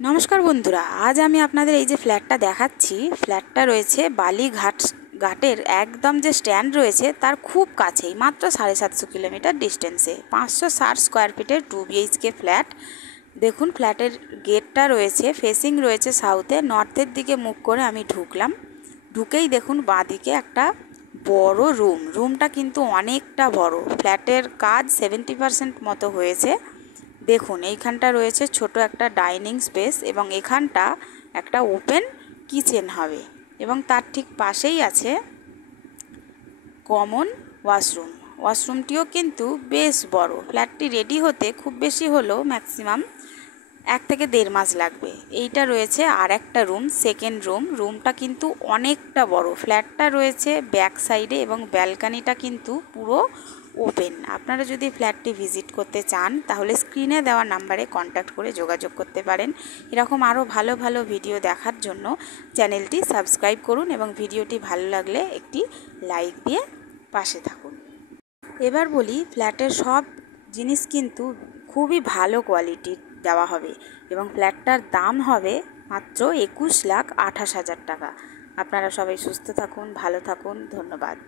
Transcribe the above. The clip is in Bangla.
নমস্কার বন্ধুরা, আজ আমি আপনাদের এই যে ফ্ল্যাটটা দেখাচ্ছি, ফ্ল্যাটটা রয়েছে বালিঘাটের একদম যে স্ট্যান্ড রয়েছে তার খুব কাছেই, মাত্র 750 কিলোমিটার ডিস্টেন্সে 560 স্কোয়ার ফিটের 2 বিএইচকে ফ্ল্যাট। দেখুন ফ্ল্যাটের গেটটা রয়েছে, ফেসিং রয়েছে সাউথে, নর্থের দিকে মুখ করে আমি ঢুকলাম। ঢুকেই দেখুন বাঁদিকে একটা বড় রুমটা কিন্তু অনেকটা বড়। ফ্ল্যাটের কাজ 70% মতো হয়েছে। দেখুন এইখানটা রয়েছে ছোট একটা ডাইনিং স্পেস এবং এখানটা একটা ওপেন কিচেন হবে এবং তার ঠিক পাশেই আছে কমন ওয়াশরুমটিও কিন্তু বেশ বড়। ফ্ল্যাটটি রেডি হতে খুব বেশি হলেও ম্যাক্সিমাম 1 থেকে 1.5 মাস লাগবে। এইটা রয়েছে আর একটা রুম, সেকেন্ড রুমটা কিন্তু অনেকটা বড়। ফ্ল্যাটটা রয়েছে ব্যাক সাইডে এবং ব্যালকানিটা কিন্তু পুরো ওপেন। আপনারা যদি ফ্ল্যাটটি ভিজিট করতে চান তাহলে স্ক্রিনে দেওয়া নাম্বারে কন্ট্যাক্ট করে যোগাযোগ করতে পারেন। এরকম আরও ভালো ভালো ভিডিও দেখার জন্য চ্যানেলটি সাবস্ক্রাইব করুন এবং ভিডিওটি ভালো লাগলে একটি লাইক দিয়ে পাশে থাকুন। এবার বলি, ফ্ল্যাটের সব জিনিস কিন্তু খুবই ভালো কোয়ালিটির দেওয়া হবে এবং ফ্ল্যাটটার দাম হবে মাত্র 21,28,000 টাকা। আপনারা সবাই সুস্থ থাকুন, ভালো থাকুন, ধন্যবাদ।